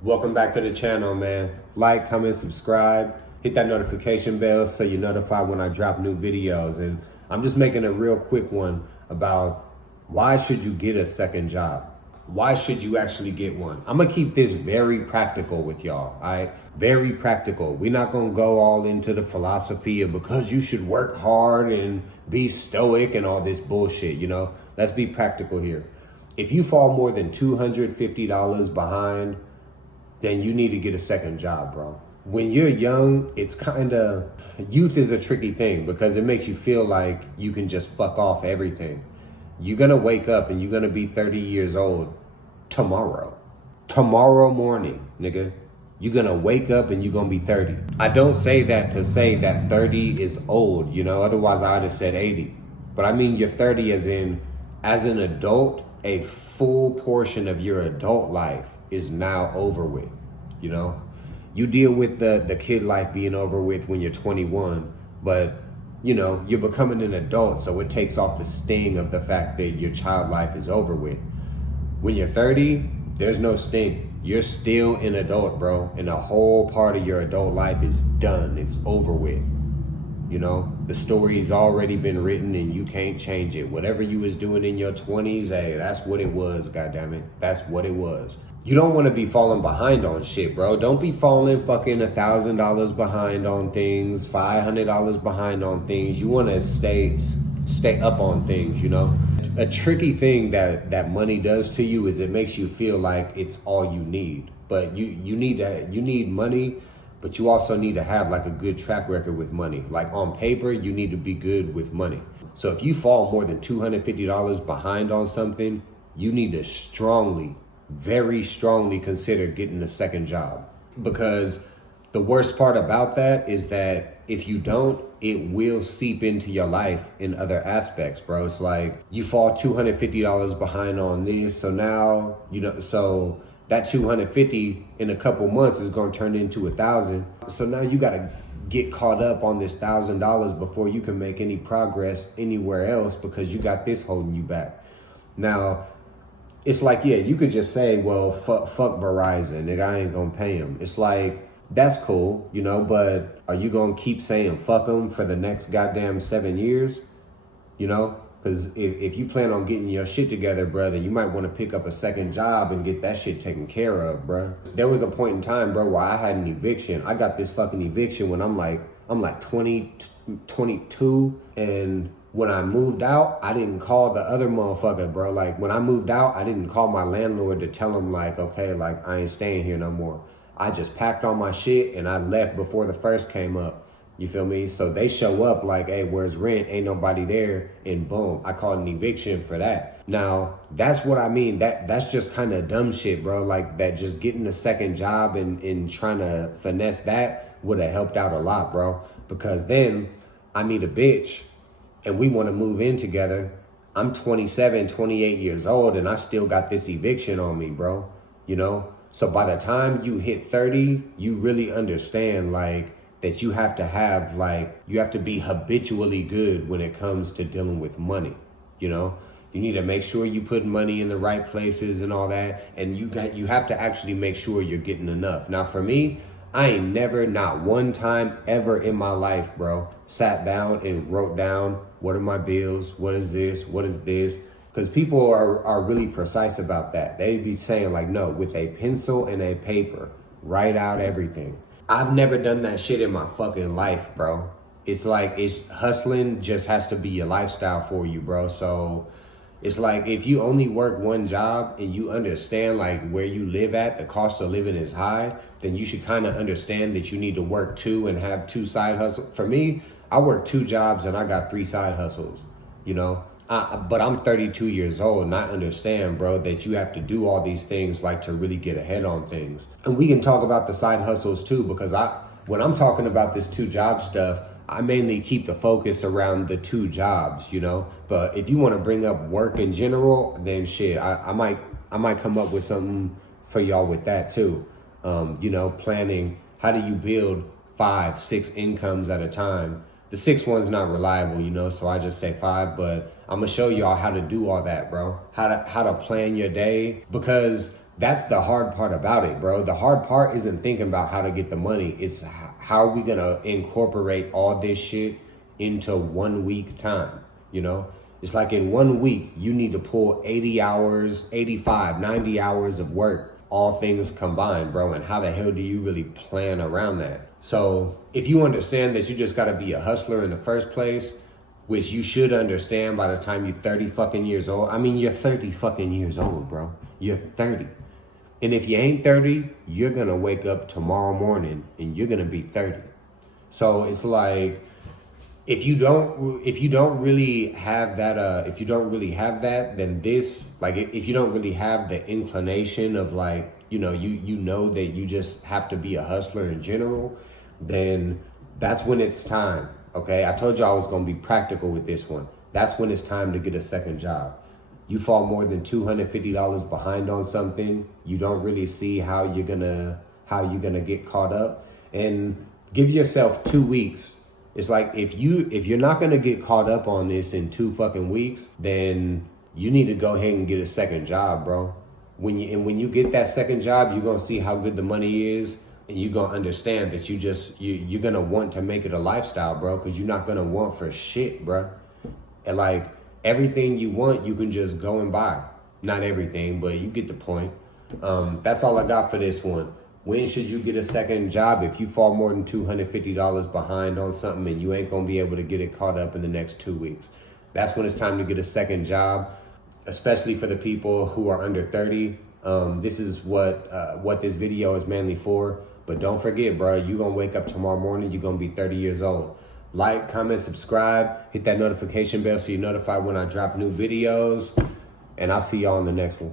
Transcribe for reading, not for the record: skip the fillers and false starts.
Welcome back to the channel, man. Like, comment, subscribe, hit that notification bell so you're notified when I drop new videos. And I'm just making a real quick one about why should you get a second job? Why should you actually get one? I'm gonna keep this very practical with y'all, all right? Very practical. We're not gonna go all into the philosophy of because you should work hard and be stoic and all this bullshit, you know? Let's be practical here. If you fall more than $250 behind, then you need to get a second job, bro. When you're young, it's youth is a tricky thing because it makes you feel like you can just fuck off everything. You're gonna wake up and you're gonna be 30 years old tomorrow. Tomorrow morning, nigga. You're gonna wake up and you're gonna be 30. I don't say that to say that 30 is old, you know, otherwise I'd have said 80. But I mean you're 30 as an adult, a full portion of your adult life is now over with, you know? You deal with the kid life being over with when you're 21, but you know, you're becoming an adult, so it takes off the sting of the fact that your child life is over with. When you're 30, there's no sting. You're still an adult, bro, and a whole part of your adult life is done. It's over with. You know, the story's already been written and you can't change it. Whatever you was doing in your 20s, hey, that's what it was, goddammit. That's what it was. You don't want to be falling behind on shit, bro. Don't be falling fucking $1,000 behind on things, $500 behind on things. You want to stay up on things, you know? A tricky thing that money does to you is it makes you feel like it's all you need. But you need money, but you also need to have like a good track record with money. Like on paper, you need to be good with money. So if you fall more than $250 behind on something, you need to very strongly consider getting a second job. Because the worst part about that is that if you don't, it will seep into your life in other aspects, bro. It's like you fall $250 behind on this. So now, you know, so that 250 in a couple months is going to turn into 1,000. So now you got to get caught up on this $1,000 before you can make any progress anywhere else because you got this holding you back. Now, it's like, yeah, you could just say, well, fuck Verizon, nigga, I ain't gonna pay him. It's like, that's cool, you know, but are you gonna keep saying fuck them for the next goddamn 7 years? You know, because if you plan on getting your shit together, brother, you might want to pick up a second job and get that shit taken care of, bro. There was a point in time, bro, where I had an eviction. I got this fucking eviction when I'm like 20, 22, and when I moved out, I didn't call the other motherfucker, bro. Like, when I moved out, I didn't call my landlord to tell him, like, okay, like, I ain't staying here no more. I just packed all my shit and I left before the first came up. You feel me? So they show up like, hey, where's rent? Ain't nobody there. And boom, I called an eviction for that. Now, that's what I mean. That's just kind of dumb shit, bro. Like, that just getting a second job and trying to finesse that would have helped out a lot, bro. Because then I meet a bitch and we want to move in together. I'm 27, 28 years old, and I still got this eviction on me, bro. You know? So by the time you hit 30, you really understand, like, that you have to be habitually good when it comes to dealing with money, you know? You need to make sure you put money in the right places and all that, and you have to actually make sure you're getting enough. Now, for me, I ain't never, not one time ever in my life, bro, sat down and wrote down, what are my bills? What is this? What is this? Because people are really precise about that. They be saying like, no, with a pencil and a paper, write out everything. I've never done that shit in my fucking life, bro. It's like, hustling just has to be your lifestyle for you, bro. So it's like, if you only work one job and you understand like where you live at, the cost of living is high, then you should kind of understand that you need to work two and have two side hustles. For me, I work 2 jobs and I got 3 side hustles, you know? But I'm 32 years old and I understand, bro, that you have to do all these things like to really get ahead on things. And we can talk about the side hustles too, because when I'm talking about this 2 job stuff, I mainly keep the focus around the 2 jobs, you know? But if you want to bring up work in general, then shit, I might come up with something for y'all with that too. You know, planning, how do you build 5, 6 incomes at a time? The 6th one's not reliable, you know, so I just say 5, but I'm gonna show y'all how to do all that, bro. How to plan your day, because That's the hard part about it, bro. The hard part isn't thinking about how to get the money. It's how are we gonna incorporate all this shit into 1 week time, you know? It's like in 1 week, you need to pull 80 hours, 85, 90 hours of work, all things combined, bro. And how the hell do you really plan around that? So if you understand that you just gotta be a hustler in the first place, which you should understand by the time you're 30 fucking years old. I mean, you're 30 fucking years old, bro. You're 30. And if you ain't 30, you're gonna wake up tomorrow morning and you're gonna be 30. So it's like, if you don't really have that, then this, like, if you don't really have the inclination of like, you know that you just have to be a hustler in general, then that's when it's time. Okay, I told you I was gonna be practical with this one. That's when it's time to get a second job. You fall more than $250 behind on something, you don't really see how you're gonna get caught up. And give yourself 2 weeks. It's like if you're not gonna get caught up on this in 2 fucking weeks, then you need to go ahead and get a second job, bro. When you get that second job, you're gonna see how good the money is, and you're gonna understand that you're gonna want to make it a lifestyle, bro, because you're not gonna want for shit, bro. And like, everything you want, you can just go and buy. Not everything, but you get the point. That's all I got for this one. When should you get a second job? If you fall more than $250 behind on something and you ain't gonna be able to get it caught up in the next 2 weeks, that's when it's time to get a second job, especially for the people who are under 30. This is what this video is mainly for. But don't forget, bro, you're gonna wake up tomorrow morning, you're gonna be 30 years old. Like, comment, subscribe, hit that notification bell so you're notified when I drop new videos. And I'll see y'all in the next one.